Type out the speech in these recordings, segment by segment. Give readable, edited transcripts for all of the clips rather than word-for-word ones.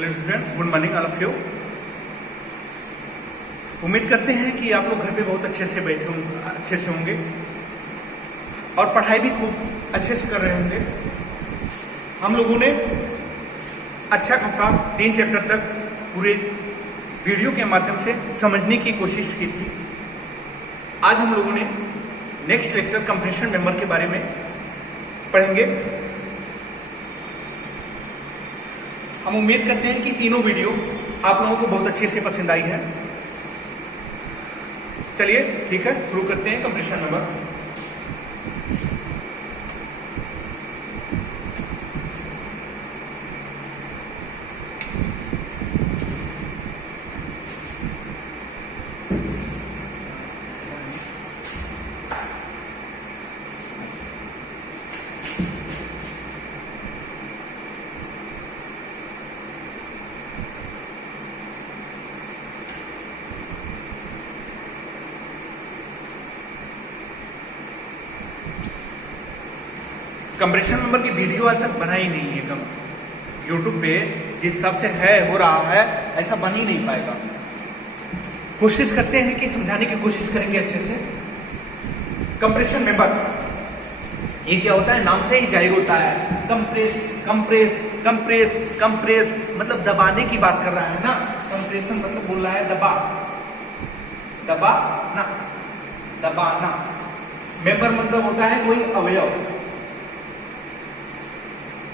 Hello student, good morning all of you. उम्मीद करते हैं कि आप लोग घर पे बहुत अच्छे से होंगे और पढ़ाई भी खूब अच्छे से कर रहे होंगे। हम लोगों ने अच्छा खासा 3 चैप्टर तक पूरे वीडियो के माध्यम से समझने की कोशिश की थी। आज हम लोगों ने नेक्स्ट लेक्चर कंप्रेशन मेंबर के बारे में पढ़ेंगे। हम उम्मीद करते हैं कि तीनों वीडियो आप लोगों को बहुत अच्छे से पसंद आई है। चलिए ठीक है, शुरू करते हैं कंप्रेशन मेंबर। कंप्रेशन मेंबर की वीडियो आज तक बना ही नहीं है। यूट्यूब पे जिस हिसाब से हो रहा है ऐसा बन ही नहीं पाएगा। कोशिश करते हैं कि समझाने की कोशिश करेंगे अच्छे से। कंप्रेशन मेंबर ये क्या होता है, नाम से ही जाहिर होता है। कंप्रेस कंप्रेस कंप्रेस कंप्रेस मतलब दबाने की बात कर रहा है ना। कंप्रेशन मतलब बोल रहा है दबा दबाना दबाना। मेंबर मतलब होता है कोई अवयव।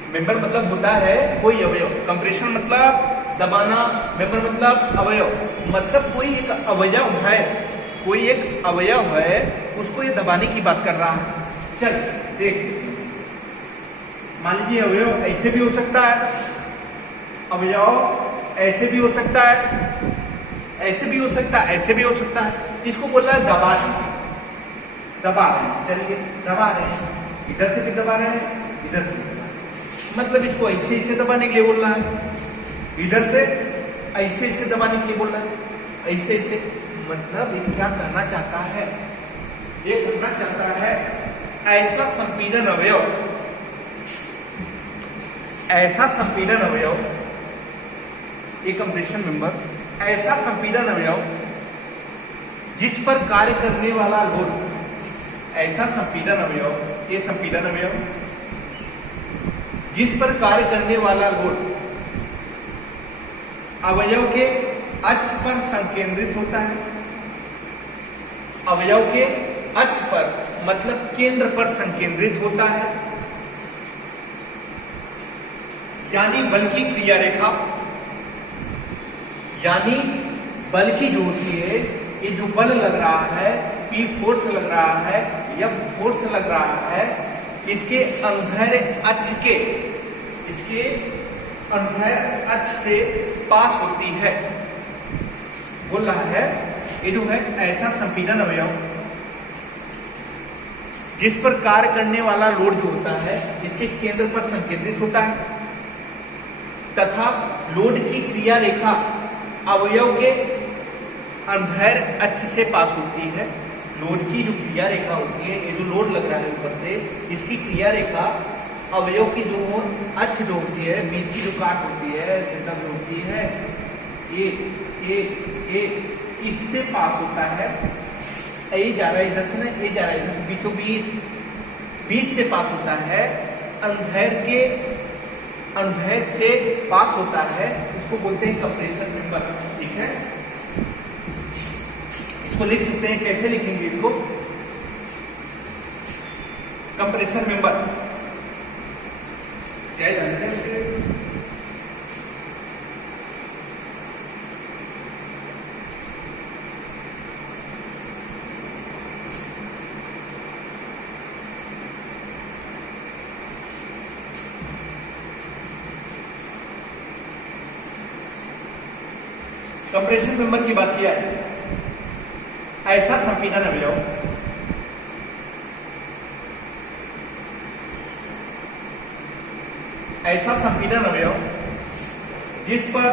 मेंबर मतलब होता है कोई अवयव। कंप्रेशन मतलब दबाना, मेंबर मतलब अवयव। मतलब कोई एक अवयव है, कोई एक अवयव है, उसको ये दबाने की बात कर रहा है। चल देख, मान लीजिए अवयव ऐसे भी हो सकता है, अवयव ऐसे भी हो सकता है, ऐसे भी हो सकता है, ऐसे भी हो सकता है। इसको बोल रहा है दबा दबा रहे हैं। चलिए दबा रहे हैं, इधर से भी दबा रहे हैं, इधर से भी दबा रहे हैं। मतलब इसको ऐसे ऐसे दबाने के लिए बोल रहा है, इधर से ऐसे ऐसे दबाने के लिए बोल रहा है, ऐसे ऐसे। मतलब ये क्या करना चाहता है, ये करना चाहता है ऐसा संपीड़न अवयव, ऐसा संपीड़न अवयव, ये कंप्रेशन मेंबर ऐसा संपीड़न अवयव जिस पर कार्य करने वाला लोड, ऐसा संपीड़न अवयव, ये संपीड़न अवयव जिस पर कार्य करने वाला लोड अवयव के अक्ष पर संकेंद्रित होता है। अवयव के अक्ष पर मतलब केंद्र पर संकेंद्रित होता है। यानी बल की क्रिया रेखा, यानी बल की जो होती है, ये जो बल लग रहा है, P फोर्स लग रहा है, F फोर्स लग रहा है, इसके अनुदैर्ध्य अक्ष के, इसके अनुदैर्ध्य अक्ष से पास होती है। बोल रहा है ये जो है ऐसा संपीड़न अवयव जिस पर कार्य करने वाला लोड जो होता है इसके केंद्र पर संकेंद्रित होता है तथा लोड की क्रिया रेखा अवयव के अनुदैर्ध्य अक्ष से पास होती है। लोड की जो क्रिया रेखा होती है, ये जो लोड लग रहा है ऊपर से, इसकी क्रिया रेखा अवयव की जो अक्ष जो होती है, बीच की जो काट होती है, सेंटर जो होती है, ये इससे पास होता है। ये जा रहा है इधर से ना, ये जा रहा है इधर से, बीचों बीच से पास होता है। अनुदैर्ध्य से पास होता है, इसको बोलते हैं कंप्रेशन मेंबर। ठीक है, इसको लिख सकते हैं, कैसे लिखेंगे इसको? कंप्रेशन मेंबर क्या है? कंप्रेशन मेंबर की बात किया है, ऐसा संपीड़न अवयव ऐसा संपीड़न अवयव जिस पर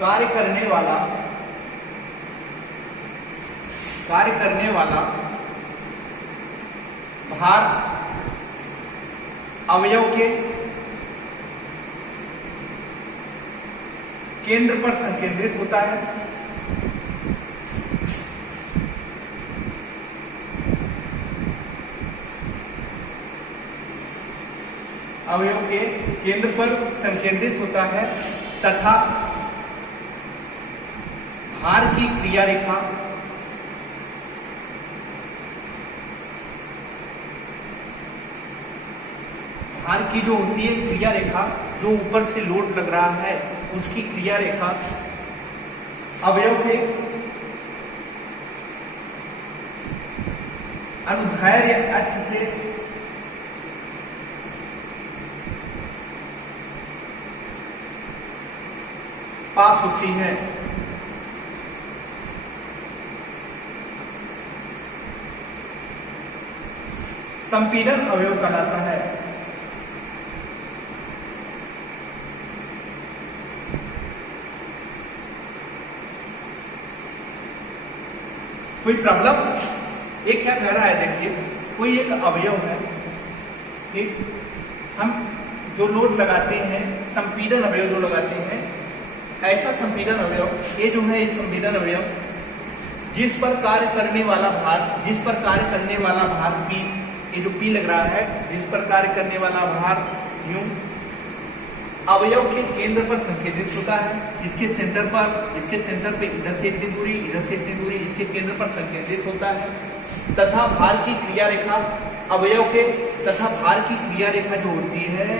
कार्य करने वाला भार अवयव के केंद्र पर संकेंद्रित होता है, अवयव के केंद्र पर संकेंद्रित होता है तथा भार की क्रिया रेखा भार की जो होती है क्रिया रेखा, जो ऊपर से लोड लग रहा है उसकी क्रिया रेखा अवयव के अनुदैर्ध्य अक्ष से पास होती है। संपीड़न अवयव कहलाता है। कोई प्रॉब्लम? ये क्या कह रहा है, देखिए कोई एक अवयव है, ठीक, हम जो लोड लगाते हैं, संपीड़न अवयव जो लगाते हैं, ऐसा संपीड़न अवयव, ये जो है ये संपीड़न अवयव जिस पर कार्य करने वाला भार, जिस पर कार्य करने वाला भार P, ये जो P लग रहा है, जिस पर कार्य करने वाला भार यूं अवयव के केंद्र पर संकेंद्रित होता है। इसके सेंटर पे इधर से इतनी दूरी, इधर से इतनी दूरी, इसके केंद्र पर संकेंद्रित होता है तथा भार की क्रिया रेखा अवयव के तथा भार की क्रिया रेखा जो होती है,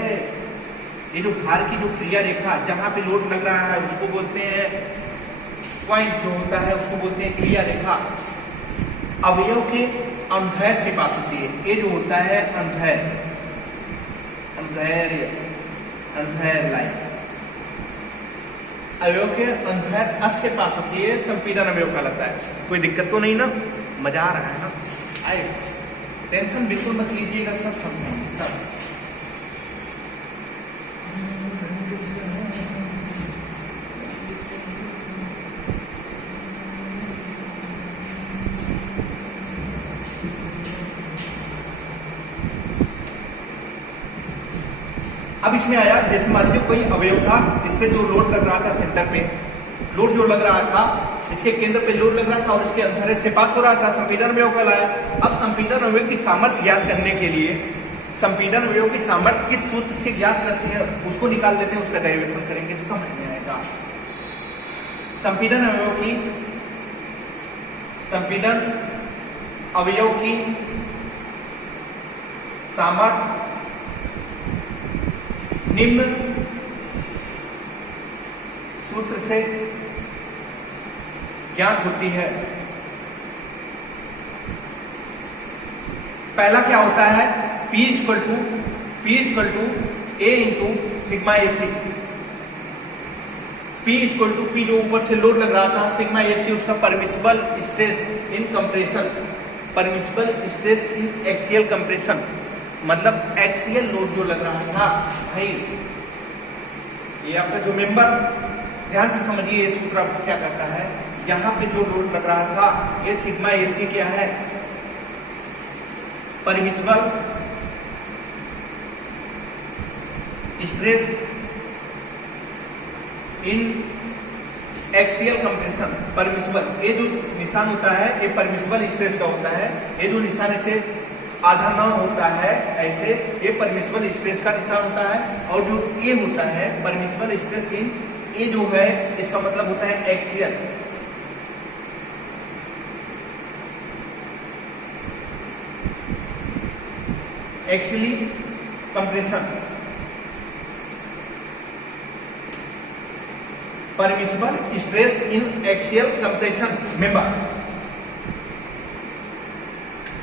ये जो भार की जो क्रिया रेखा जहां पे लोड लग रहा है उसको बोलते हैं पॉइंट, जो होता है उसको बोलते हैं क्रिया रेखा, अवयव के अनुदैर्ध्य से पास होती है। ये जो होता है अनुदैर्ध्य लाइन अवयव के अनुदैर्ध्य अक्ष से पास होती है, संपीड़न अवयव कहलाता है। कोई दिक्कत तो नहीं ना? मजा आ रहा है ना? आए, टेंशन बिल्कुल मत लीजिएगा, सब समझेंगे सब। अब इसमें आया, जैसे मान लीजिए कोई अवयव था, इस पे जो लोड लग रहा था, सेंटर पे लोड जो लग रहा था, इसके केंद्र पे लोड लग रहा था और इसके अनुदैर्ध्य से पास हो रहा था, संपीड़न अवयव कहलाया। अब संपीड़न अवयव की सामर्थ्य ज्ञात करने के लिए, संपीड़न अवयव की सामर्थ्य किस सूत्र से ज्ञात करते हैं उसको निकाल देते हैं, उसका डेरिवेशन करेंगे, समझ में आएगा। संपीड़न अवयव की सामर्थ्य निम्न सूत्र से ज्ञात होती है। पहला क्या होता है, P equal to A into sigma AC। P equal to P जो ऊपर से लोड लग रहा था, सिग्मा AC उसका permissible stress in compression, permissible stress in axial compression, मतलब एक्सियल लोड जो लग रहा था भाई, ये आपका जो मेंबर, ध्यान से समझिए ये सूत्र आपको क्या कहता है। यहां पे जो लोड लग रहा था, ये सिग्मा AC क्या है, permissible stress in axial compression. Permissible, ये जो निशान होता है ये परमिसिबल स्ट्रेस का होता है, ये जो निशान ऐसे आधा न होता है ऐसे, ये परमिसिबल स्ट्रेस का निशान होता है, और जो ए होता है परमिसिबल स्ट्रेस इन, ए जो है इसका मतलब होता है axial. Axially compression, permissible stress in axial compression member,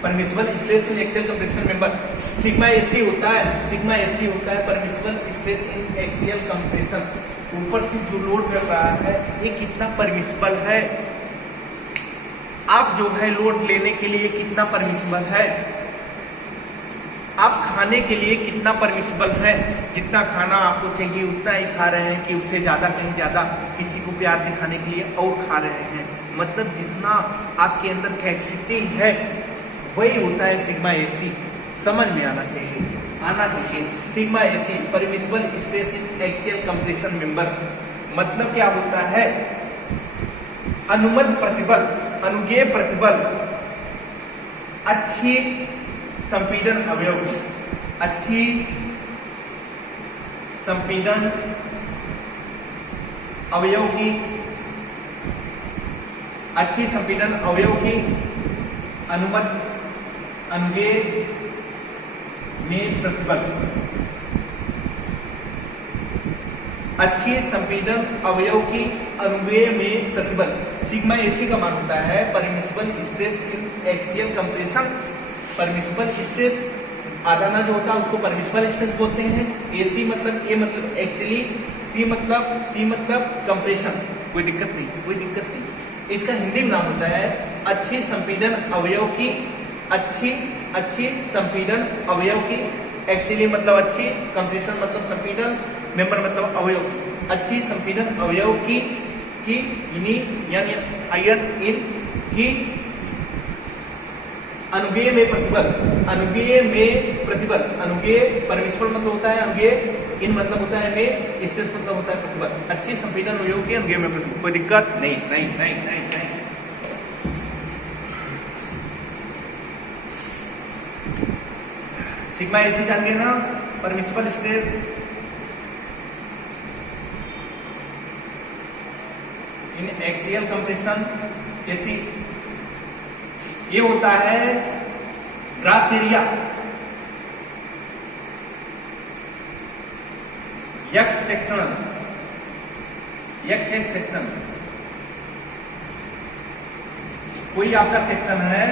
permissible stress in axial compression member. Sigma AC होता है, permissible stress in axial compression. ऊपर से जो लोड कर रहा है ये कितना परमिसिबल है, आप जो है लोड लेने के लिए कितना परमिसिबल है, आप खाने के लिए कितना परमिसिबल है, जितना खाना आपको चाहिए उतना ही खा रहे हैं कि उससे ज्यादा, कहीं ज्यादा, किसी को प्यार दिखाने के लिए और खा रहे हैं, मतलब जितना आपके अंदर कैपेसिटी है वही होता है सिग्मा AC। समझ में आना चाहिए। Sigma AC permissible stress in axial compression member, मतलब क्या होता है? अनुमत प्रतिबल, अनुज्ञेय प्रतिबल, अच्छी संपीड़न अवयव, अच्छी संपीड़न अवयव की, अच्छी संपीड़न अवयव की अनुमत अनुज्ञेय में प्रतिबल, अच्छी संपीड़न अवयव की अनुज्ञेय में प्रतिबल। सिग्मा एसी का मान होता है permissible stress in axial compression. Permissible stress आधाना जो होता है उसको परमिसिबल स्ट्रेस बोलते हैं। एसी मतलब ए मतलब एक्सियली, सी मतलब कंप्रेशन। कोई दिक्कत नहीं, कोई दिक्कत नहीं। इसका हिंदी में नाम होता है अच्छी संपीड़न अवयव की, अच्छी संपीड़न अवयव की, एक्सियली मतलब अच्छी, कंप्रेशन मतलब संपीड़न, मेंबर मतलब अवयव, अच्छी संपीड़न अवयव की यानी आयन इन की अनुज्ञेय में प्रतिबल, अनुज्ञेय में प्रतिबल, अनुज्ञेय परमिसिबल मतलब होता है अनुज्ञेय, इन मतलब होता है में, स्ट्रेस मतलब होता है प्रतिबल। अच्छी संपीड़न अवयव की अनुज्ञेय में प्रतिबल। कोई दिक्कत नहीं, नहीं नहीं नहीं नहीं। सिग्मा एसी जान गए ना, permissible stress in axial compression AC, ये होता है grass area x section, section. कोई आपका सेक्शन है,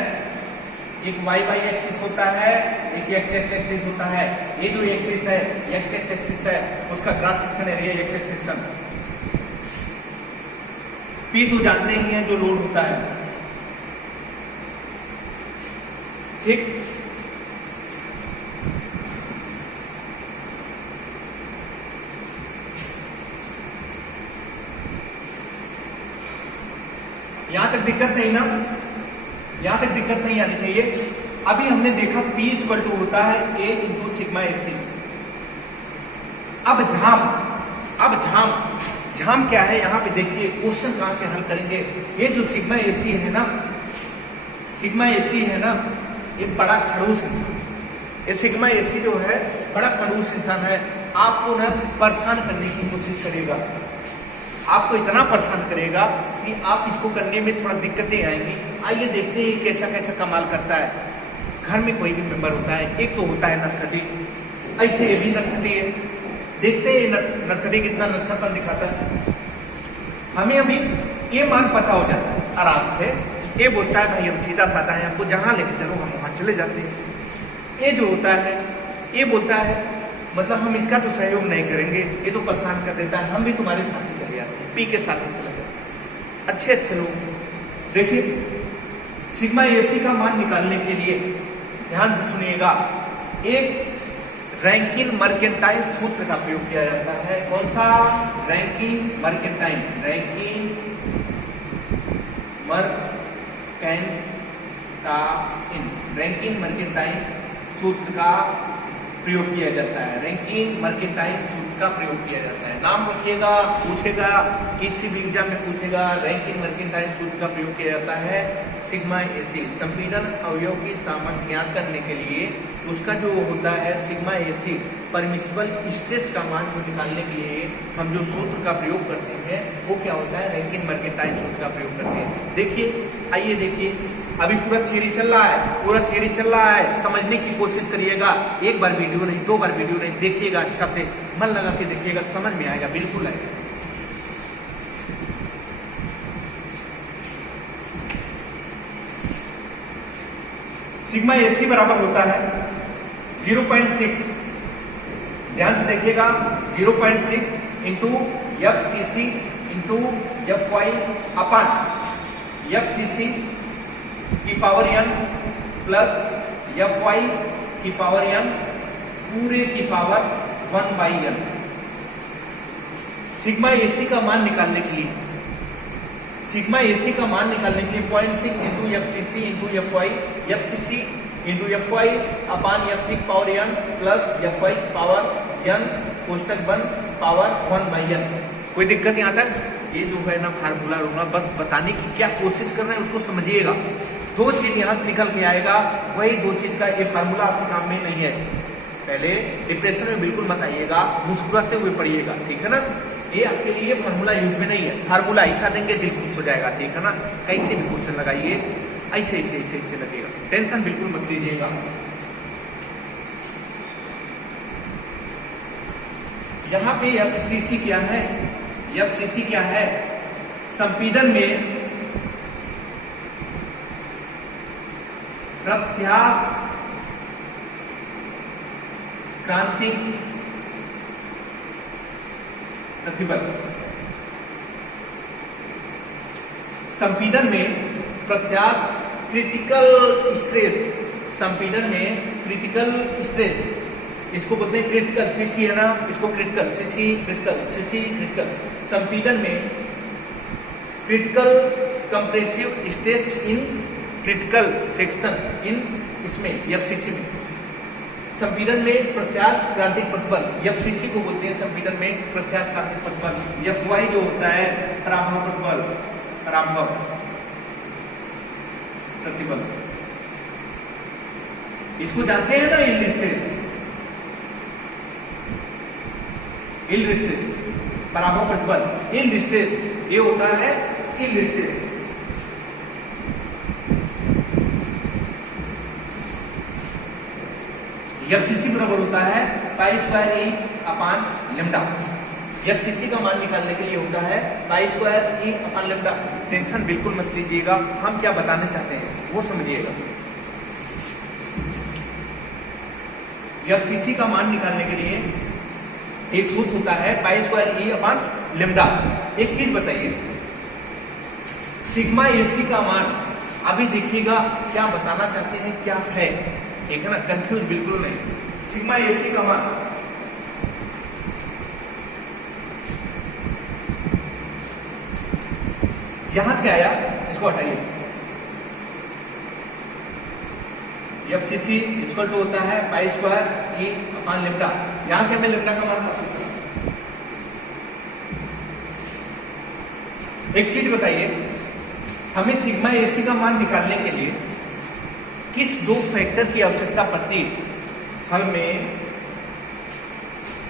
एक y y एक्सिस होता है, एक x x एक्सिस होता है। ये जो एक्सिस है x x एक्सिस है, उसका cross section area x x section. P तो जानते ही हैं जो लोड होता है, ठीक। यहां तक दिक्कत नहीं ना, यहां तक दिक्कत नहीं आनी चाहिए। अभी हमने देखा P इक्वल टू होता है A इंटू सिग्मा एसी। अब झाम क्या है? यहां पे देखिए क्वेश्चन कहां से हल करेंगे। ये जो सिग्मा एसी है ना, सिग्मा एसी है ना, ये बड़ा खड़ूस इंसान, ये सिग्मा एसी जो है बड़ा खड़ूस इंसान है। आपको ना परेशान करने की कोशिश करेगा, आपको इतना परेशान करेगा कि आप इसको करने में थोड़ा दिक्कतें आएंगी। आइए देखते हैं कैसा कैसा कमाल करता है। घर में कोई भी मेंबर होता है, एक तो होता है नटखटी, ऐसे ये भी नटखटी है। देखते हैं नटखटी कितना नटखटपन दिखाता है। हमें अभी ये मान पता हो जाता है आराम से। ये बोलता है भाई हम सीधा साधा है, हमको जहां लेके चलो हम वहां चले जाते हैं। ये जो होता है ये बोलता है मतलब हम इसका तो सहयोग नहीं करेंगे, ये तो परेशान कर देता है, हम भी तुम्हारे साथ ही चले जाते हैं, पी के साथ ही चले जाते हैं। अच्छे लोग देखिए, सिग्मा एसी का मान निकालने के लिए ध्यान से सुनिएगा, एक रैंकिन मर्केंटाइल सूत्र का प्रयोग किया जाता है। कौन सा? रैंकिन मर्केंटाइल, रैंकिन मर्केंटाइल सूत्र का प्रयोग किया जाता है। रैंकिन मर्केंटाइल सूत्र का प्रयोग किया जाता है। नाम रखिएगा, पूछेगा, किसी भी एग्जाम में पूछेगा। रैंकिन मर्केंटाइल सूत्र का प्रयोग किया जाता है सिग्मा एसी, संपीड़न अवयव की सामर्थ्य ज्ञात करने के लिए। उसका जो होता है सिग्मा एसी, परमिसिबल स्ट्रेस का मान को निकालने के लिए हम जो सूत्र का प्रयोग करते हैं वो क्या होता है? रैंकिन मर्केंटाइल सूत्र का प्रयोग करते हैं। देखिए, आइए देखिए, अभी पूरा थियरी चल रहा है, समझने की कोशिश करिएगा। एक बार वीडियो नहीं, दो बार वीडियो नहीं, देखिएगा अच्छा से, मन लगा के देखिएगा, समझ में आएगा, बिल्कुल आएगा। सिग्मा एसी बराबर होता है 0.6, ध्यान से देखिएगा, 0.6 into F C C into F Y upon F C C की power n plus F Y की पावर n पूरे की पावर 1/n। सिग्मा एसी का मान निकालने के लिए, सिग्मा एसी का मान निकालने के लिए 0.6 into F C C into F C into F Y upon F C power n plus F Y power n कोष्टक बंद पावर 1/n। कोई दिक्कत यहाँ तक? ये जो है ना फार्मूला रूना बस बताने की क्या कोशिश कर रहे हैं उसको समझिएगा। दो चीज यहाँ से निकल के आएगा, वही दो चीज का ये फार्मूला आपके काम में नहीं है। पहले डिप्रेशन में बिल्कुल मत आइएगा, मुस्कुराते हुए पढ़िएगा, ठीक है ना। ये आपके लिए फार्मूला यूज में नहीं है। फार्मूला ऐसा देंगे दिल खुश हो जाएगा, ठीक है ना। कैसे भी क्वेश्चन लगाइए, ऐसे ऐसे ऐसे ऐसे लगेगा, टेंशन बिल्कुल मत लीजिएगा। यहाँ पे एफसीसी क्या है? एफसीसी क्या है? संपीड़न में प्रत्यास्थ क्रांतिक प्रतिबल। संपीड़न में प्रत्यास्थ क्रिटिकल स्ट्रेस, संपीड़न में क्रिटिकल स्ट्रेस, इसको बोलते हैं क्रिटिकल, सीसी है ना, इसको critical, CC critical, CC critical. संपीड़न में critical compressive stress in critical section in इसमें एफसीसी में। संपीड़न में प्रत्यास्थ क्रांतिक प्रतिबल, एफसीसी को बोलते हैं संपीड़न में प्रत्यास्थ क्रांतिक प्रतिबल। एफवाई जो होता है पराभव प्रतिबल, पराभव प्रतिबल, इसको जानते हैं ना, यील्ड स्ट्रेस, यील्ड स्ट्रेस, पराभव प्रतिबल, यील्ड स्ट्रेस, ये होता है यील्ड स्ट्रेस। एफसीसी बराबर होता है पाई स्क्वायर ई अपान लेमडा। एफसीसी का मान निकालने के लिए होता है पाई स्क्वायर ई अपान लेमडा। टेंशन बिल्कुल मत लीजिएगा, हम क्या बताना चाहते हैं वो समझिएगा। एफसीसी का मान निकालने के लिए एक सूत्र होता है पाई स्क्वायर ई अपान लेमडा। एक चीज बताइए, सिग्मा एसी का मान अभी देखिएगा क्या बताना चाहते हैं, क्या है, ठीक है ना, कंफ्यूज बिल्कुल नहीं। सिग्मा एसी का मान यहां से आया, इसको हटाइए। एफसीसी इक्वल टू होता है पाई स्क्वायर ई अपान लेमडा। यहां से हमें लेमडा का मान पता। एक चीज बताइए, हमें सिग्मा एसी का मान निकालने के लिए किस दो फैक्टर की आवश्यकता पड़ती है? हमें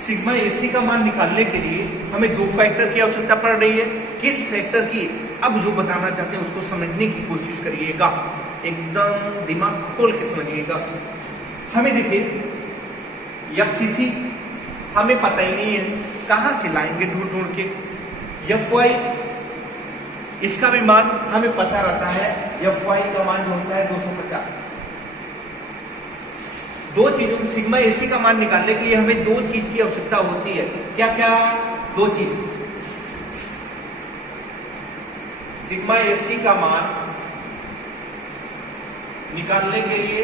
सिग्मा एसी का मान निकालने के लिए हमें दो फैक्टर की आवश्यकता पड़ रही है। किस फैक्टर की? अब जो बताना चाहते हैं उसको समझने की कोशिश करिएगा, एकदम दिमाग खोल के समझिएगा। हमें देखिए एफसीसी हमें पता ही नहीं है, कहां से लाएंगे ढूंढ ढूंढ के। एफवाई इसका भी मान हमें पता रहता है, एफवाई का मान जो होता है 250। दो चीजों सिग्मा एसी का मान निकालने के लिए हमें दो चीज की आवश्यकता होती है। क्या क्या? दो चीज। सिग्मा एसी का मान निकालने के लिए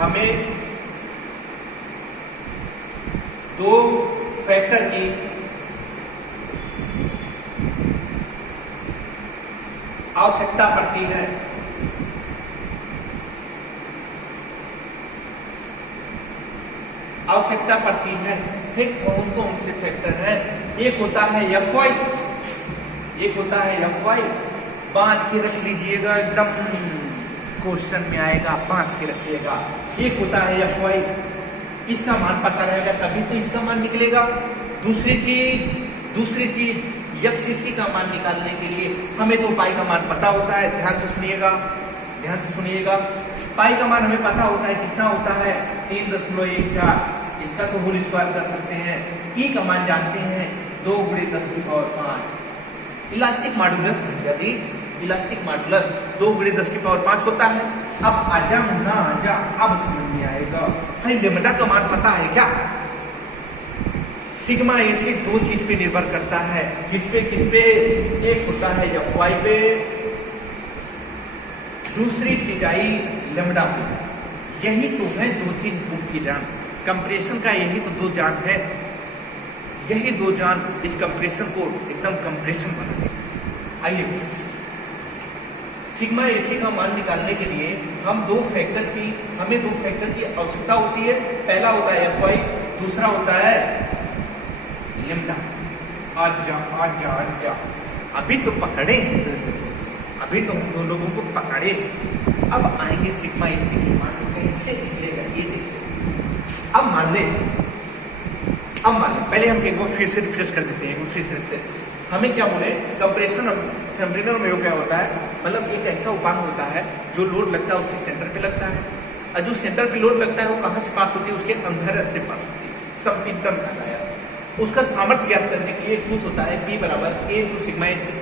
हमें दो फैक्टर की आवश्यकता पड़ती है। आवश्यकता पड़ती है। फिर कौन कौन से फैक्टर है? एक होता है एफवाई, एक होता है एफवाई, बांध के रख लीजिएगा, एकदम क्वेश्चन में आएगा, बांध के रखिएगा। एक होता है एफवाई, इसका मान पता रहेगा तभी तो इसका मान निकलेगा। दूसरी चीज एफसीसी का मान निकालने के लिए हमें तो पाई का मान पता होता है। ध्यान से सुनिएगा, पाई का मान हमें पता होता है, कितना होता है 3.14। इसका तो होल स्क्वायर कर सकते हैं। ई का मान जानते हैं 2 × 10⁵ इलास्टिक मॉडुलस भैया जी, इलास्टिक मॉडुलस 2 × 10⁵ होता है। अब आजा मुन्ना आजा, अब समझ में आएगा। भाई लेमडा का मान पता है क्या? सिग्मा एसी दो चीज पे निर्भर करता है। किस पे? एक होता है एफवाई पे, दूसरी चीज आई लेमडा पे। यही तो है दो चीज बुक की जान, कंप्रेशन का यही तो दो जान है। यही दो जान इस कंप्रेशन को एकदम कंप्रेशन बना दे। आइए, सिग्मा एसी का मान निकालने के लिए हमें दो फैक्टर की आवश्यकता होती है। पहला होता है एफ वाई, दूसरा होता है लेम्डा। आजा अभी तो पकड़े, अभी तो हम दो लोगों को पकड़े। अब आएंगे सिग्मा एसी के मान कैसे निकलेगा ये देखिए। अब मान ले पहले हम एक बार फिर से रिफ्रेश कर देते हैं। हमें क्या बोले, कंप्रेशन सेम्पलिंग में क्या होता है, मतलब एक ऐसा उपांग होता है जो लोड लगता है उसके सेंटर पे लगता है, और जो सेंटर पे लोड लगता है वो कहाँ से पास होती है, उसके अंदर से पास होती है, समपिंटन कहलाया। उसका सामर्थ्य ज्ञात करने के लिए एक सूत्र होता है P बराबर A into sigma AC.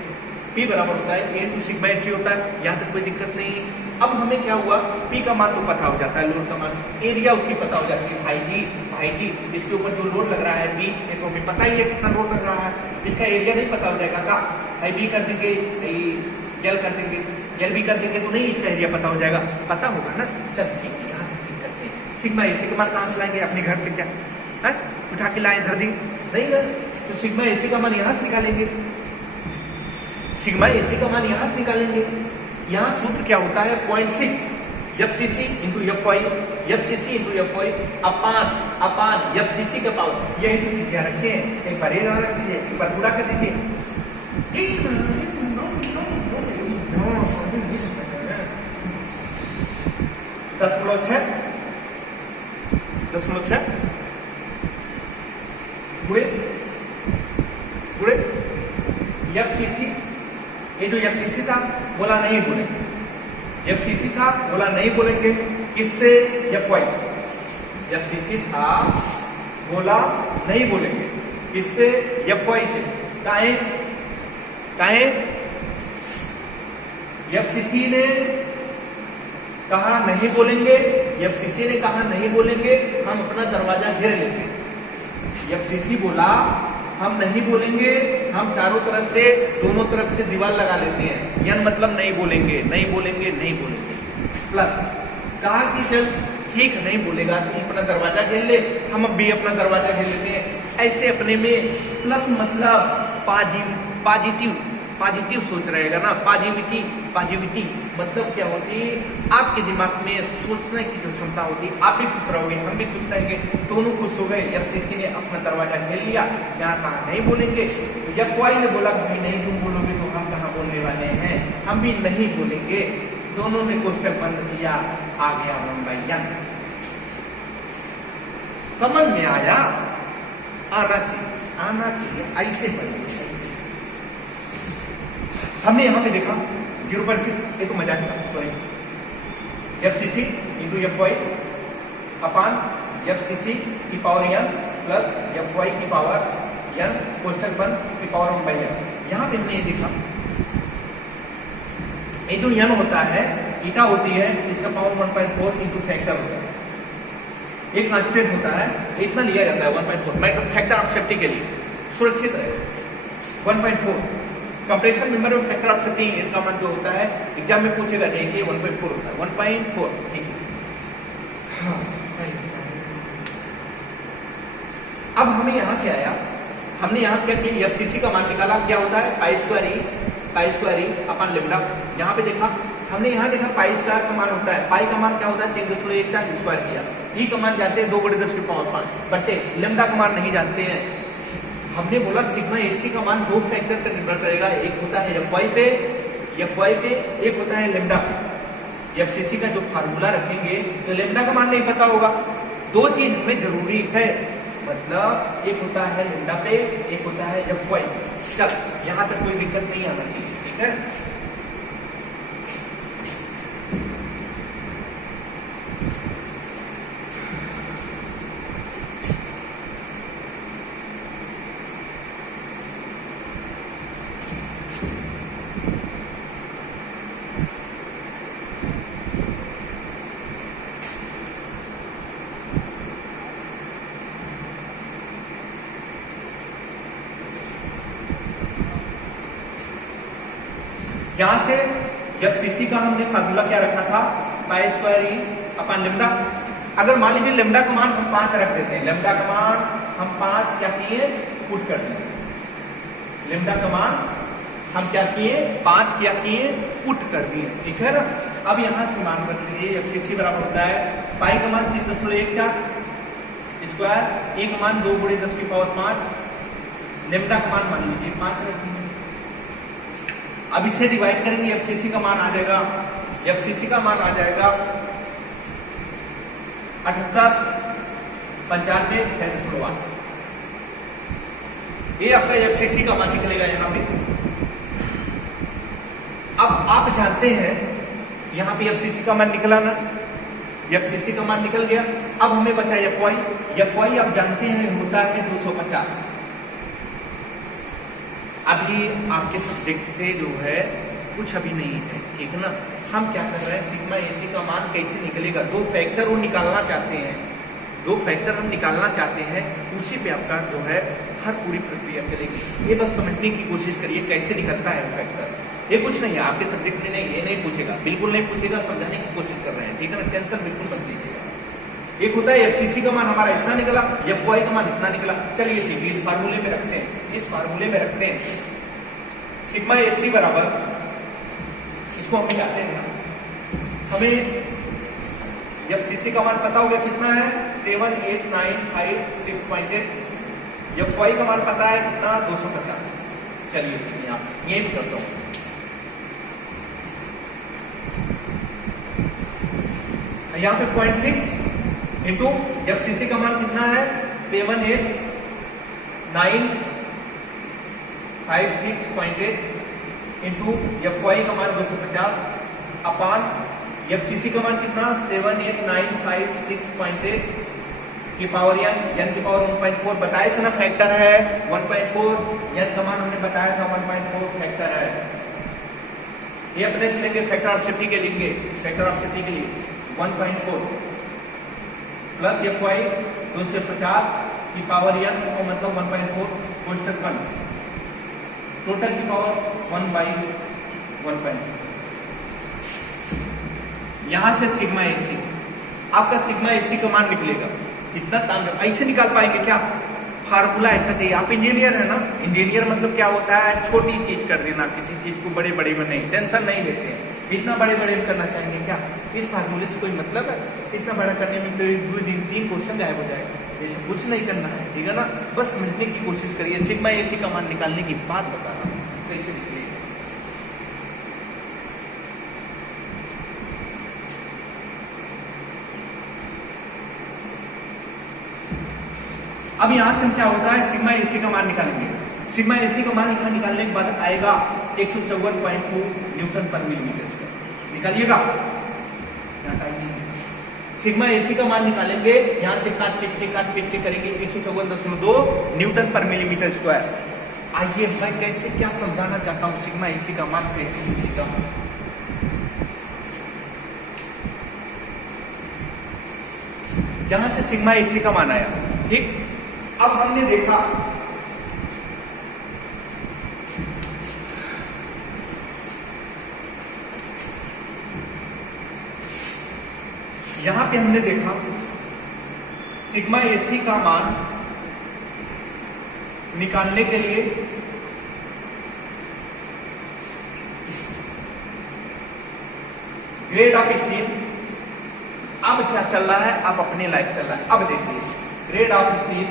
P बराबर होता है A इंटू सिग्मा एसी होता है, यहाँ तक कोई दिक्कत नहीं है। अब हमें क्या हुआ, P का मान तो पता हो जाता है, लोड का मान, एरिया उसकी पता हो जाती है, भाई जी इसके ऊपर जो लोड लग रहा है B, ये तो हमें पता ही है कितना लोड लग रहा है, इसका एरिया नहीं पता हो जाएगा का, भाई B कर देंगे, L कर देंगे, L भी कर देंगे तो नहीं इसका एरिया पता हो जाएगा, पता होगा ना। चल ठीक है, यहाँ तक दिक्कत नहीं। सिग्मा एसी का मान कहाँ से लाएंगे, अपने घर से क्या है उठा के लाए, धर दी नहीं ना, तो सिग्मा एसी का मान यहाँ से निकालेंगे, सिग्मा एसी का मान यहाँ से निकालेंगे। यहाँ सूत्र क्या होता है 0.6 FCC into F Y, FCC into F Y upon FCC का पावर। यही तो चीजें रखे हैं, एक बार ये याद रख दीजिए, एक बार पूरा कर दीजिए। दशमलव छह गुणे एफसीसी, ये जो एफसीसी था बोला नहीं बोलेंगे, एफसीसी था बोला नहीं बोलेंगे, किससे, एफ वाई। एफसीसी था बोला नहीं बोलेंगे, किससे, एफ वाई से। काहे एफसीसी ने कहा नहीं बोलेंगे, एफसीसी ने कहा नहीं बोलेंगे, हम अपना दरवाजा घेर लेंगे। एफसीसी बोला हम नहीं बोलेंगे, हम चारों तरफ से, दोनों तरफ से दीवार लगा लेते हैं, यानी मतलब नहीं बोलेंगे प्लस कहा कि चल ठीक नहीं बोलेगा तो अपना दरवाजा घेर ले, हम अब भी अपना दरवाजा घेर लेते हैं। ऐसे अपने में प्लस मतलब पॉजिटिव सोच रहेगा ना, पॉजिटिविटी मतलब क्या होती है, आपके दिमाग में सोचने की जो क्षमता होती है, आप भी खुश रहोगे, हम भी खुश रहेंगे, दोनों खुश हो गए। एफसीसी ने अपना दरवाजा घेर लिया, यहाँ कहा नहीं बोलेंगे, तो जब कोई ने बोला भाई नहीं तुम बोलोगे तो हम कहाँ बोलने वाले हैं, हम भी नहीं बोलेंगे। दोनों ने कोष्टक बंद किया, आ गया मुंबईया। समझ में आया, आना चाहिए ऐसे बनेगा। हमने यहां पे देखा 0.6, ये तो मजाक था, sorry, FCC into F Y upon FCC की power n plus F Y की पावर n कोष्टक बंद की पावर 1/n। यहां पे हमने ये देखा, ये जो n होता है ईटा होती है, इसका पावर 1.4 इंटू फैक्टर होता है, एक कांस्टेंट होता है, इतना लिया जाता है 1.4 फैक्टर ऑफ सेफ्टी के लिए, सुरक्षित है 1.4। कंप्रेशन मेंबर में फैक्टर ऑफ सेफ्टी इनका मान जो होता है एग्जाम में पूछेगा, देखिए 1.4 होता है, 1.4 ठीक है। अब हमें यहां से आया, हमने यहां क्या किया, एफसीसी का मान निकाला, क्या होता है पाई स्क्वायर ई अपन लेम्डा। यहां पे देखा, हमने यहां देखा पाई स्क्वायर का मान होता है, पाई का मान क्या होता है 3.14 स्क्वायर किया, ई का मान जानते हैं 2/10 की पावर 5 बटे लेम्डा का मान नहीं जानते हैं। हमने बोला सिग्मा एसी का मान दो फैक्टर पर निर्भर करेगा, एक होता है एफ वाई पे, एक होता है लेम्डा। एफसीसी का जो फार्मूला रखेंगे तो लेम्डा का मान नहीं पता होगा, दो चीज हमें जरूरी है, मतलब एक होता है लेम्डा पे, एक होता है एफ वाई। चल यहां तक कोई दिक्कत नहीं आना चाहिए, ठीक है। यहां से एफसीसी का हमने फार्मूला क्या रखा था, पाई स्क्वायर ई अपन लेम्डा। अगर मान लीजिए लेम्डा का मान हम 5 रख देते हैं, लेम्डा का मान हम 5 क्या किए पुट कर दिए, लेम्डा का मान हम क्या किए, 5 क्या किए, पुट कर दिए, ठीक है ना। अब यहां से मान रख लीजिए एफसीसी बराबर होता है पाई का मान 3.14 स्क्वायर, ए का मान 2 × 10⁵, लेमडा का मान लीजिए 5 रखिए। अब इसे डिवाइड करेंगे, एफसीसी का मान आ जाएगा, एफसीसी का मान आ जाएगा 78, 95, 6.8। ये आपका एफसीसी का मान निकलेगा यहाँ पे। अब आप जानते हैं यहाँ पे एफसीसी का मान निकला ना, एफसीसी का मान निकल गया। अब हमें बचा एफवाई, एफवाई आप जानते हैं होता है 250। अभी आपके सब्जेक्ट से जो है कुछ अभी नहीं है, ठीक है ना। हम क्या कर रहे हैं, सिग्मा एसी का मान कैसे निकलेगा, 2 फैक्टर वो निकालना चाहते हैं, 2 फैक्टर हम निकालना चाहते हैं, उसी पे आपका जो है हर पूरी प्रक्रिया चलेगी। ये बस समझने की कोशिश करिए कैसे निकलता है फैक्टर। ये कुछ नहीं है आपके सब्जेक्ट में, नहीं ये नहीं पूछेगा, बिल्कुल नहीं पूछेगा, समझाने की कोशिश कर रहे हैं, ठीक है ना। टेंशन बिल्कुल मत लीजिएगा। एक होता है एफसीसी का मान हमारा इतना निकला, एफवाई का मान इतना निकला। चलिए ठीक है, इस फार्मूले में रखते हैं, इस फार्मूले में रखते हैं सिग्मा एसी बराबर, इसको हम मिलाते हैं। हमें एफसीसी का मान पता हो गया कितना है 78956.8, एफवाई का मान पता है कितना 250। चलिए ठीक है, ये भी करता हूं। यहाँ पे 0.6 इंटू एफसीसी का मान कितना है 78956.8 इंटू एफवाई का मान 250 अपान एफसीसी का मान कितना 78956.8 की पावर n की पावर 1.4 बताया था ना, फैक्टर है 1.4, n का मान हमने बताया था 1.4 फैक्टर है। ये अपने से लेंगे फैक्टर ऑफ सेफ्टी के लेंगे, फैक्टर ऑफ सेफ्टी के लिए 1.4 प्लस एफवाई 250 की पावर n को मतलब 1.4 कोष्टक 1 टोटल की पावर 1/1.4। यहां से सिग्मा एसी, आपका सिग्मा एसी का मान निकलेगा कितना काम, ऐसे निकाल पाएंगे क्या, फार्मूला ऐसा चाहिए। आप इंजीनियर है ना, इंजीनियर मतलब क्या होता है, छोटी चीज कर देना, किसी चीज को बड़े बड़े में नहीं, टेंशन नहीं लेते हैं, इतना बड़े बड़े में करना चाहेंगे क्या, इस फार्मूले से कोई मतलब है, इतना बड़ा करने में तो 2 दिन 3 क्वेश्चन गायब हो जाएगा, ऐसे कुछ नहीं करना है, ठीक है ना। बस समझने की कोशिश करिए, सिग्मा एसी का मान निकालने की बात बता रहा हूं कैसे निकलेगा। अब यहां से हम क्या होता है सिग्मा एसी का मान निकालेंगे, सिग्मा एसी का मान यहां निकालने के बाद आएगा 154.2 न्यूटन पर मिलीमीटर। निकालिएगा, सिग्मा एसी का मान निकालेंगे, यहां से काट पीट के करेंगे 154.2 न्यूटन पर मिलीमीटर स्क्वायर। आइए मैं कैसे क्या समझाना चाहता हूं, सिग्मा एसी का मान कैसे निकलेगा। यहां से सिग्मा एसी का मान आया, ठीक। अब हमने देखा यहां पे हमने देखा सिग्मा एसी का मान निकालने के लिए ग्रेड ऑफ स्टील, अब क्या चल रहा है, अब अपने लायक चल रहा है। अब देखिए ग्रेड ऑफ स्टील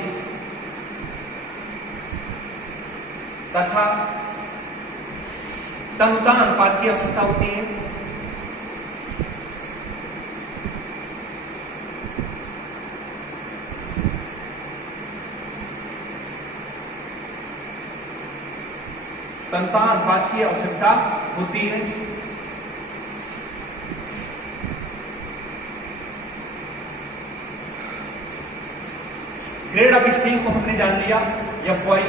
तथा तनुता अनुपात की आवश्यकता होती है। तनुता अनुपात की आवश्यकता होती है। ग्रेड ऑफ स्टील को हमने जान लिया एफवाई,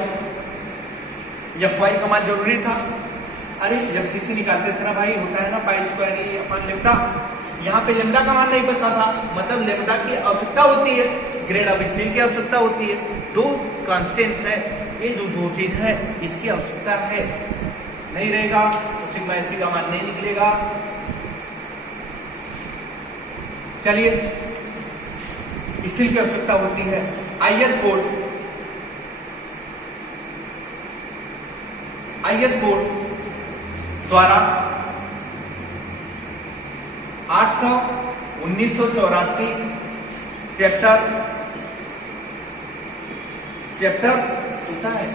एफवाई का मान जरूरी था। अरे एफसीसी निकालते थे ना भाई, होता है ना पाई स्क्वायर ई अपन लेमडा, यहाँ पे लेमडा का मान नहीं पता था, मतलब लेमडा की आवश्यकता होती है, ग्रेड ऑफ स्टील की आवश्यकता होती है। 2 कांस्टेंट है, ये जो 2 चीज है इसकी आवश्यकता है, नहीं रहेगा तो सिग्मा एसी का मान नहीं निकलेगा। चलिए स्टील की आवश्यकता होती है, आईएस कोड द्वारा 1984 चैप्टर होता है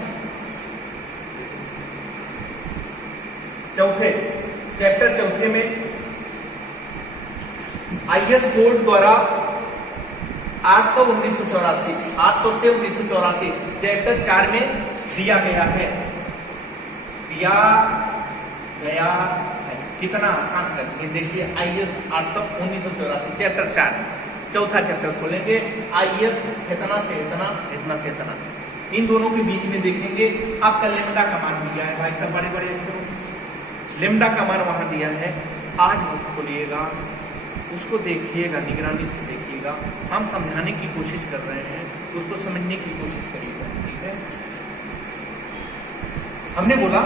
चैप्टर चौथे में आईएएस कोड द्वारा 800 से 1984 चैप्टर 4 में दिया गया है कितना आसान करके देखिए। आईएएस 800 1984 चैप्टर 4 चौथा चैप्टर खोलेंगे। आईएएस इतना से इतना, इतना से इतना, इन दोनों के बीच में देखेंगे आपका लेमडा का मान दिया है। भाई सब बड़े बड़े अक्षरों लेमडा का मान वहां दिया है। आज बुक खोलिएगा, उसको देखिएगा, निगरानी से देखिएगा। हम समझाने की कोशिश कर रहे हैं, उसको समझने की कोशिश करिएगा। ठीक है, हमने बोला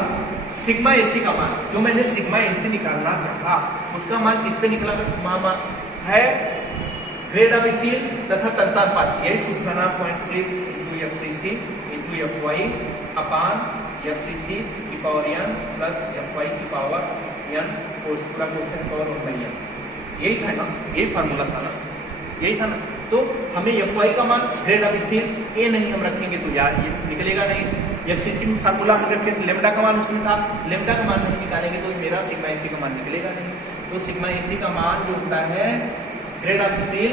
सिग्मा एसी का मान, जो मैंने सिग्मा एसी निकालना चाहा उसका मान किस पे निकला है? ग्रेड ऑफ स्टील तथा तंतानुपात। यही सूत्र ना 0.6 इंटू एफसीसी इंटू एफवाई अपान एफसीसी की पावर n प्लस एफवाई की पावर n पूरा क्वेश्चन पावर 1/n। यही था ना, यही फार्मूला था ना, यही था ना। तो हमें एफवाई का मान ग्रेड ऑफ स्टील ए नहीं हम रखेंगे तो यार ये निकलेगा नहीं। एफसीसी में फार्मूला हम रखे थे, लेमडा का मान उसमें था, लेमडा का मान नहीं निकालेंगे तो मेरा सिग्मा एसी का मान निकलेगा नहीं। तो सिग्मा एसी का मान जो होता है ग्रेड ऑफ स्टील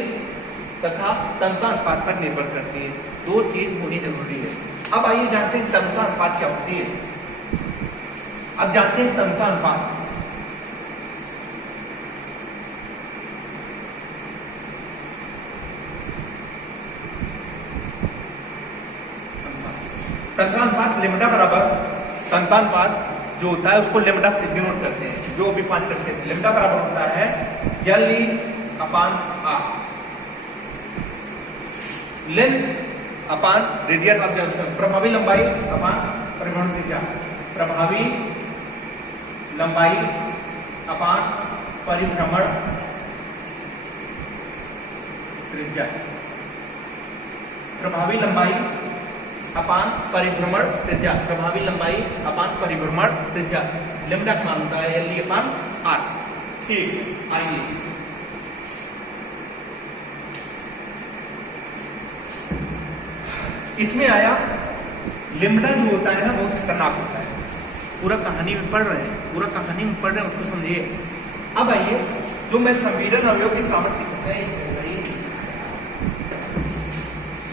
तथा तंतानुपात पर निर्भर करती है। दो चीज होनी जरूरी है। अब आइए जानते हैं तंतानुपात क्या होती है। अब जानते हैं तंतानुपात। तंतानुपात लेमडा बराबर, तंतानुपात जो होता है उसको लेमडा से डिनोट करते हैं, जो भी 5 करते हैं। लेमडा बराबर होता है L E upon R, length upon radius of junction, प्रभावी लंबाई अपान परिभ्रमण त्रिज्या, प्रभावी लंबाई अपान परिभ्रमण त्रिज्या, प्रभावी लंबाई अपान परिभ्रमण त्रिज्या, प्रभावी लंबाई अपान परिभ्रमण त्रिज्या। लेमडा का मान होता है एल ई अपान आर। ठीक, आइए इसमें आया लेमडा जो होता है ना बहुत खतरनाक होता है। पूरा कहानी में पढ़ रहे हैं, उसको समझिए। अब आइए जो मैं संपीड़न अवयव की सामर्थ्य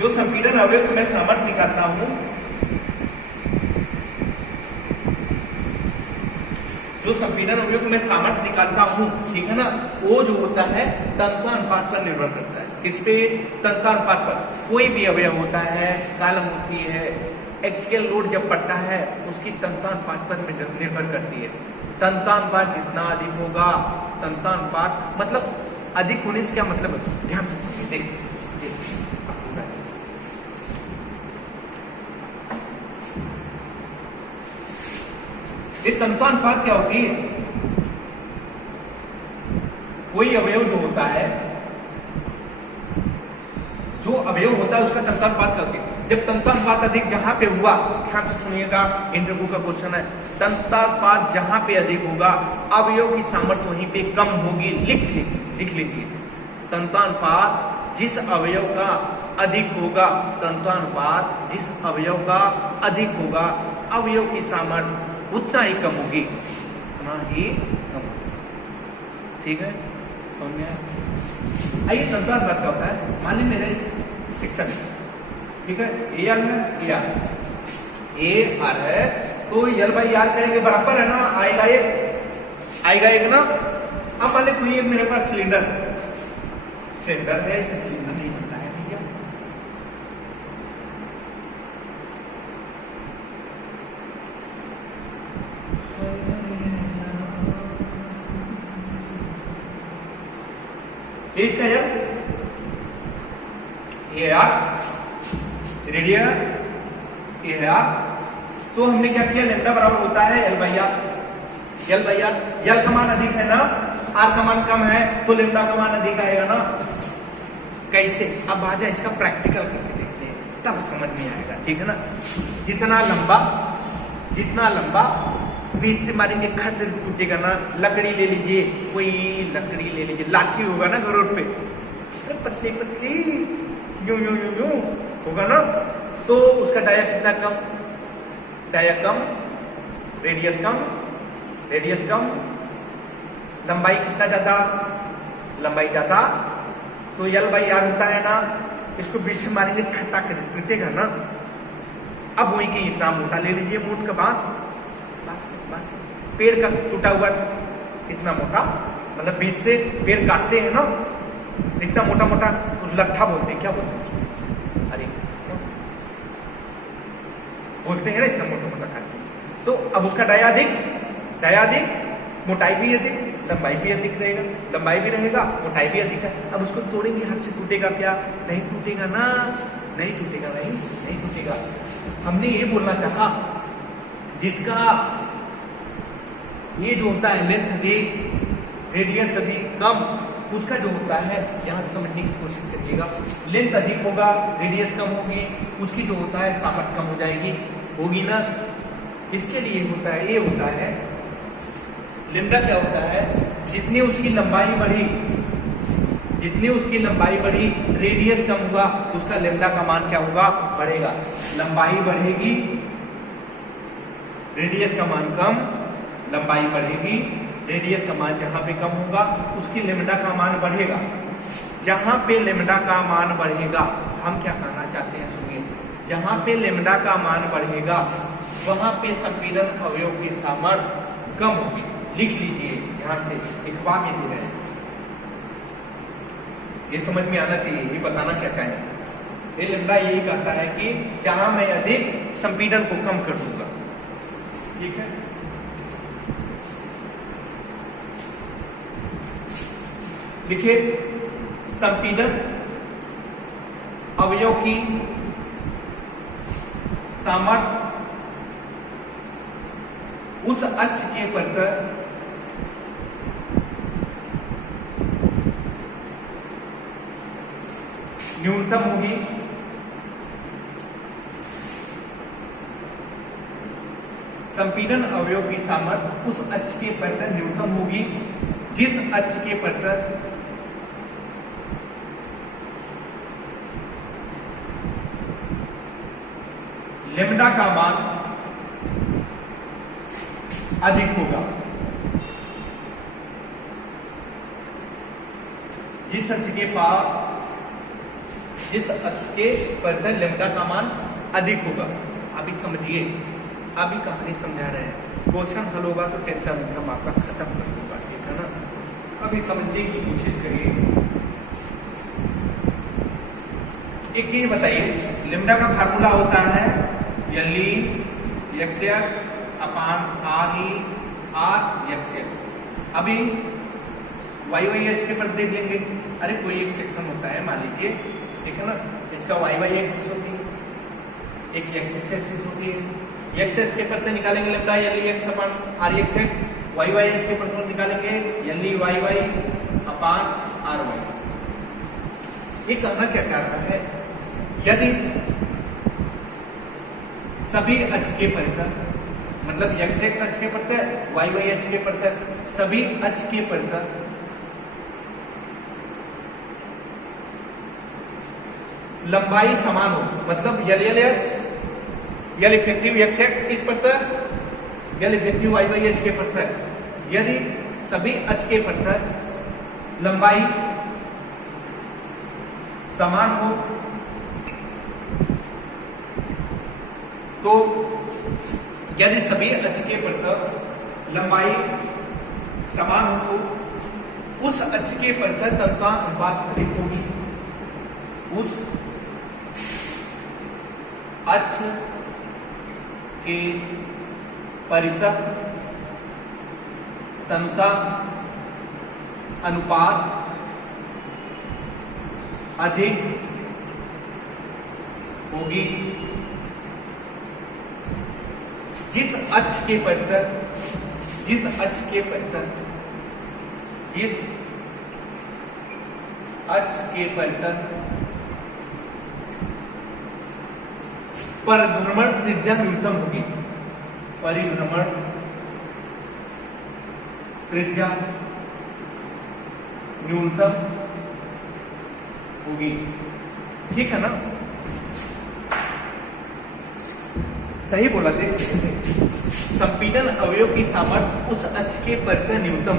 जो संपीड़न अवयव की मैं सामर्थ्य निकालता हूं, जो संपीड़न अवयव की मैं सामर्थ्य निकालता हूं, ठीक है ना, वो जो होता है तंतानुपात पर निर्भर करता है। किस पे? तंतानुपात पर। कोई भी अवयव होता है, कॉलम होती है, एक्सियल लोड जब पड़ता है उसकी तंतानुपात पर निर्भर करती है। तंतानुपात जितना अधिक होगा, तंतानुपात मतलब अधिक होने से क्या मतलब है? ध्यान से देखिए, ये तंतानुपात क्या होती है? कोई अवयव जो होता है, जो अवयव होता है उसका तंतानुपात क्या होती है? जब तंतानुपात अधिक जहां पे हुआ, ध्यान से सुनिएगा, इंटरव्यू का क्वेश्चन है, तंतानुपात जहां पे अधिक होगा अवयव की सामर्थ्य वहीं पे कम होगी। लिख लीजिए, तंतानुपात जिस अवयव का अधिक होगा, तंतानुपात जिस अवयव का अधिक होगा अवयव की सामर्थ्य उतना ही कम होगी, उतना ही कम। ठीक है, समझ में आया? आइए तंतानुपात क्या होता है। मान ली मेरे शिक्षक है, ठीक है, ए आर है, ए आर है, तो एल बाई आर करेंगे बराबर है ना, आएगा एक ना। अब मान ली कोई एक मेरे पास सिलेंडर है, इसे सिलेंडर नहीं बनता है भैया। इसका ये आर रेडियस ए आर, तो हमने क्या किया, लेमडा बराबर होता है एल बाई आर। एल का मान अधिक है ना, आर का मान कम है, तो लेमडा का मान अधिक आएगा ना। कैसे? अब आ जाए इसका प्रैक्टिकल करके देखते हैं, तब समझ में आएगा। ठीक है ना, जितना लंबा बीच से मारेंगे खट टूटेगा ना। लकड़ी ले लीजिए, कोई लकड़ी ले लीजिए, लाठी होगा ना घर पे, अरे पतली पतली यूं यूं यूं यूं होगा ना, तो उसका डाया कितना कम, डाया कम, रेडियस कम, रेडियस कम, लंबाई कितना ज्यादा, लंबाई ज्यादा, तो यल बाई आर होता है ना। इसको बीच से मारेंगे खट्टा कर टूटेगा ना। अब वही की इतना मोटा ले लीजिए, मोट का बांस, बस बस पेड़ का टूटा हुआ इतना मोटा, मतलब बीच से पेड़ काटते हैं ना, इतना मोटा मोटा लट्ठा बोलते हैं, क्या बोलते हैं, अरे बोलते हैं ना, इतना मोटा मोटा काटते हैं। तो अब उसका डाया अधिक, मोटाई भी अधिक, लंबाई भी अधिक रहेगा, लंबाई भी रहेगा, मोटाई भी अधिक है। अब उसको तोड़ेंगे हाथ से, टूटेगा क्या, नहीं टूटेगा ना, नहीं टूटेगा, नहीं टूटेगा। हमने ये बोलना चाहा, जिसका ये जो होता है लेंथ अधिक, रेडियस अधिक कम, उसका जो होता है यहां समझने की कोशिश करिएगा। लेंथ अधिक होगा, रेडियस कम होगी, उसकी जो होता है सामर्थ्य कम हो जाएगी, होगी ना। इसके लिए होता है, ये होता है लेम्डा, क्या होता है, जितनी उसकी लंबाई बढ़ी, जितनी उसकी लंबाई बढ़ी, रेडियस कम होगा, उसका लेम्डा का मान क्या होगा, बढ़ेगा। लंबाई बढ़ेगी, रेडियस का मान कम, लंबाई बढ़ेगी, रेडियस का मान जहां पे कम होगा, उसकी लेम्डा का मान बढ़ेगा। जहां पे लेम्डा का मान बढ़ेगा, हम क्या कहना चाहते हैं, सुनिए, जहां पे लेम्डा का मान बढ़ेगा वहां पे संपीड़न अवयव की सामर्थ्य कम होगी। लिख लीजिए ध्यान से, लिखवा के दे रहे हैं, ये समझ में आना चाहिए, ये बताना क्या चाहेंगे। ये लेम्डा यही कहता है कि जहां मैं अधिक संपीड़न को कम कर दूंगा, ठीक है। लिखिए, संपीड़न अवयव की सामर्थ्य उस अक्ष के पर न्यूनतम होगी, संपीड़न अवयव की सामर्थ्य उस अक्ष के पर न्यूनतम होगी जिस अक्ष के पर लेम्डा का मान अधिक होगा। जिस अक्ष के पर लेम्डा का मान अधिक होगा। अभी समझिए, अभी कहानी समझा रहे हैं, क्वेश्चन हल होगा तो टेंशन हम आपका खत्म कर दूंगा, ठीक है ना। अभी समझने की कोशिश करिए। एक चीज बताइए, लेम्डा का फार्मूला होता है एलई x upon R E R x. अभी वाई वाई एच के पर देख लेंगे। अरे कोई एक सेक्शन होता है, मान लीजिए, ठीक है ना, इसका वाई वाई एक्सिस होती है, एक एक्स एक्सिस होती है। एक्स एस के परते निकालेंगे lambda L E X upon R X X, Y Y H के परते निकालेंगे L E Y Y upon R Y. ये कहना क्या चाहता है, यदि सभी अक्ष के परितः, मतलब एक्स एक्स अक्ष के परितः, वाई वाई अक्ष के परितः, सभी अक्ष के परितः लंबाई समान हो, मतलब यल यल एक्स, यल इफेक्टिव एक्स एक्स की परितः, यल इफेक्टिव वाई वाई एच के परितः, यदि सभी अक्ष के परितः लंबाई समान हो तो, यदि सभी अक्ष के परितः लंबाई समान हो तो उस अक्ष के परितः तत्व अनुपात अधिक होगी। उस अक्ष के परितः तनका अनुपात अधिक होगी। जिस अक्ष के परितः, जिस अक्ष के परितः, जिस अक्ष के परितः परिभ्रमण त्रिज्या न्यूनतम होगी, परिभ्रमण त्रिज्या न्यूनतम होगी। ठीक है ना, सही बोला। देख, संपीड़न अवयव की सामर्थ्य उस अक्ष के परितः न्यूनतम,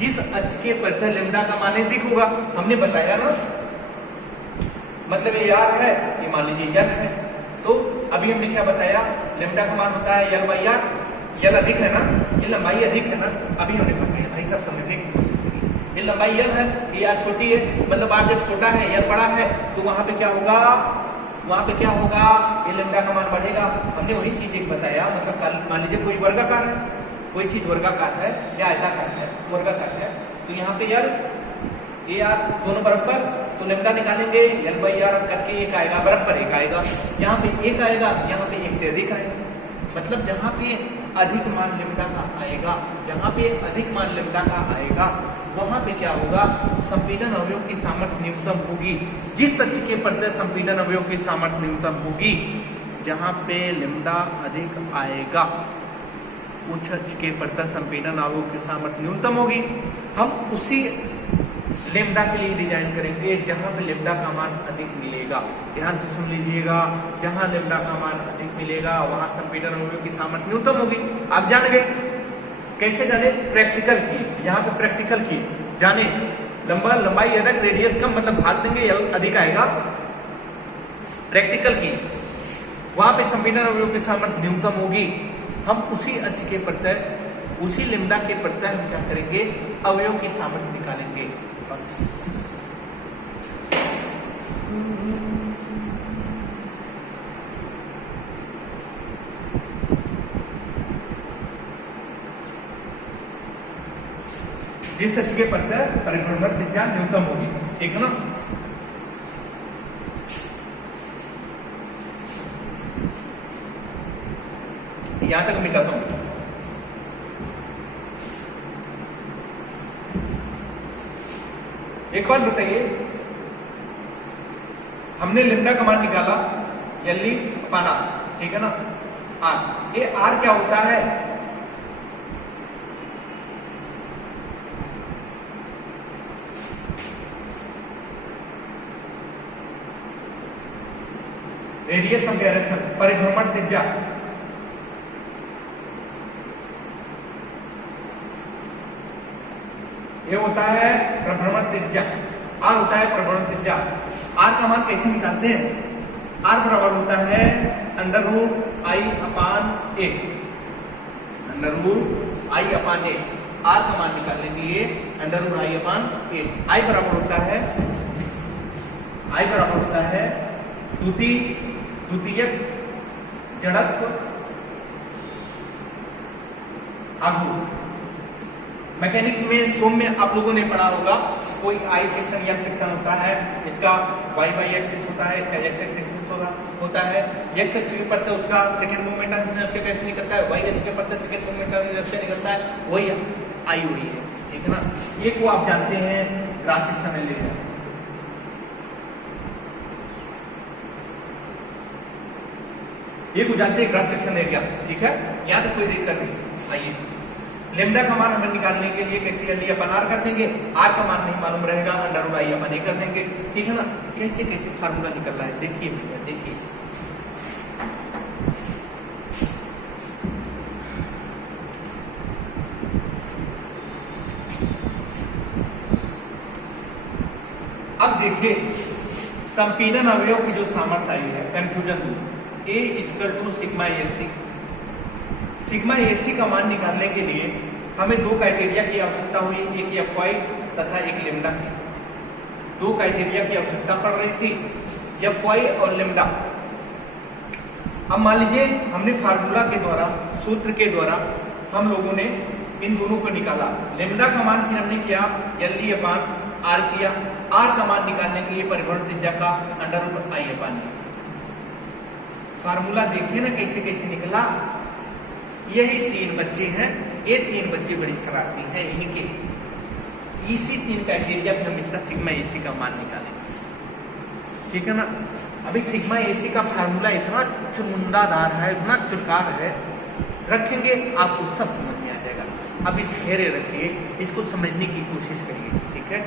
जिस अक्ष के परितः लैम्डा का मान अधिक होगा। हमने बताया ना, मतलब ये यार है, ये मान लीजिए यल है, तो अभी हमने क्या बताया, लैम्डा का मान होता है यल बाई आर। यल अधिक है ना, ये लंबाई अधिक है ना, अभी हमने बताया। भाई सब समझने की कोशिश करिए, ये लंबाई यल है, ये आर छोटी है, मतलब आर जब छोटा है यल बड़ा है, तो वहां पे क्या होगा, वहां पे क्या होगा, ये लैम्डा का मान बढ़ेगा। हमने वही चीज एक बताया, मतलब मान लीजिए कोई वर्गाकार है, कोई चीज वर्गाकार है या आयताकार है, वर्गाकार है, तो यहाँ पे यल ये आर दोनों बराबर, तो लैम्डा निकालेंगे यल बाई आर करके एक आएगा, बराबर एक आएगा, यहाँ पे एक आएगा, यहाँ पे एक से अधिक आएगा। मतलब जहाँ पे अधिक मान लैम्डा का आएगा, जहाँ पे अधिक मान लैम्डा का आएगा, वहां पे क्या होगा, संपीड़न अवयव की सामर्थ्य न्यूनतम होगी। जिस अक्ष के परितः संपीड़न अवयव की सामर्थ्य न्यूनतम होगी, जहां पे लैम्डा अधिक आएगा, उस अक्ष के परितः संपीड़न अवयव की सामर्थ्य न्यूनतम होगी। हम उसी लैम्डा के लिए डिजाइन करेंगे जहां पे लैम्डा का मान अधिक मिलेगा। ध्यान से सुन लीजिएगा, जहां लैम्डा का मान अधिक मिलेगा वहां संपीड़न अवयव की सामर्थ्य न्यूनतम होगी। आप जान गए, कैसे जाने, प्रैक्टिकल की, यहाँ पे प्रैक्टिकल की जाने, लंबाई अधिक रेडियस कम, मतलब भाग देंगे अधिक आएगा। प्रैक्टिकल की, वहां पे संपीड़न अवयव की सामर्थ्य न्यूनतम होगी। हम उसी अक्ष के परितः, उसी लैम्डा के परितः हम क्या करेंगे, अवयव की सामर्थ्य निकालेंगे। बस जिस अक्ष के परितः परिभ्रमण त्रिज्या न्यूनतम होगी। ठीक है ना, यहां तक मिटाता हूं। एक बात बताइए, हमने लैम्डा का मान निकाला यली अपान आर, ठीक है ना, आर, ये आर क्या होता है, रेडियस ऑफ डायरेक्शन, परिभ्रमण त्रिज्या। ये होता है परिभ्रमण त्रिज्या, आर होता है परिभ्रमण त्रिज्या। आर का मान कैसे निकालते हैं, आर बराबर होता है under root I upon A, under root I upon A. R का मान निकालने के लिए अंडर रूट आई अपान ए। आई बराबर होता है द्वितीयक जड़त्व आघूर्ण। मैकेनिक्स में सोम में आप लोगों ने पढ़ा होगा, कोई आई सेक्शन एल सेक्शन होता है, इसका वाई बाई एक्सिस होता है, इसका एक्स एक्सिस होता है। एक्स एक्सिस के पड़ता है उसका सेकंड मोमेंट कैसे निकलता है, वाई एक्सिस के पड़ता है सेकंड मोमेंट से निकलता है, वही आई हुई है। ठीक है ना, ये को आप जानते हैं क्रॉस सेक्शन एरिया। ये को जानते हैं क्रॉस सेक्शन एरिया। ठीक है, यहाँ तक कोई दिक्कत नहीं। आइए, लैम्डा का मान हमें निकालने के लिए कैसे एल अपन आर कर देंगे, आर का मान नहीं मालूम रहेगा, अंडर रूट आई अपन ए कर देंगे। ठीक है ना, कैसे कैसे फार्मूला निकल रहा है, देखिए भैया देखिए। अब देखिए, संपीड़न अवयव की जो सामर्थ्य आई है, कंफ्यूजन दूर, A equal to sigma AC. Sigma AC का मान निकालने के लिए हमें दो क्राइटेरिया की आवश्यकता हुई, एक एफ वाई तथा एक लैम्डा की। दो क्राइटेरिया की आवश्यकता पड़ रही थी, एफ वाई और लैम्डा। अब मान लीजिए हमने फार्मूला के द्वारा, सूत्र के द्वारा हम लोगों ने इन दोनों को निकाला। लैम्डा का मान फिर हमने किया एल डी अपान आर किया। आर का मान निकालने के लिए परिभ्रमण त्रिज्या का under root I upon. Formula देखिए ना कैसे कैसे निकला। यही तीन बच्चे हैं, ये तीन बच्चे बड़ी शरारती हैं, इनके इसी तीन क्राइटेरिया पे हम इसका सिग्मा एसी का मान निकालेंगे। ठीक है ना, अभी सिग्मा एसी का फार्मूला इतना चुमुंदादार है, इतना चुटकार है, रखेंगे आपको सब समझ में आ जाएगा। अभी धैर्य रखिए, इसको समझने की कोशिश करिए, ठीक है।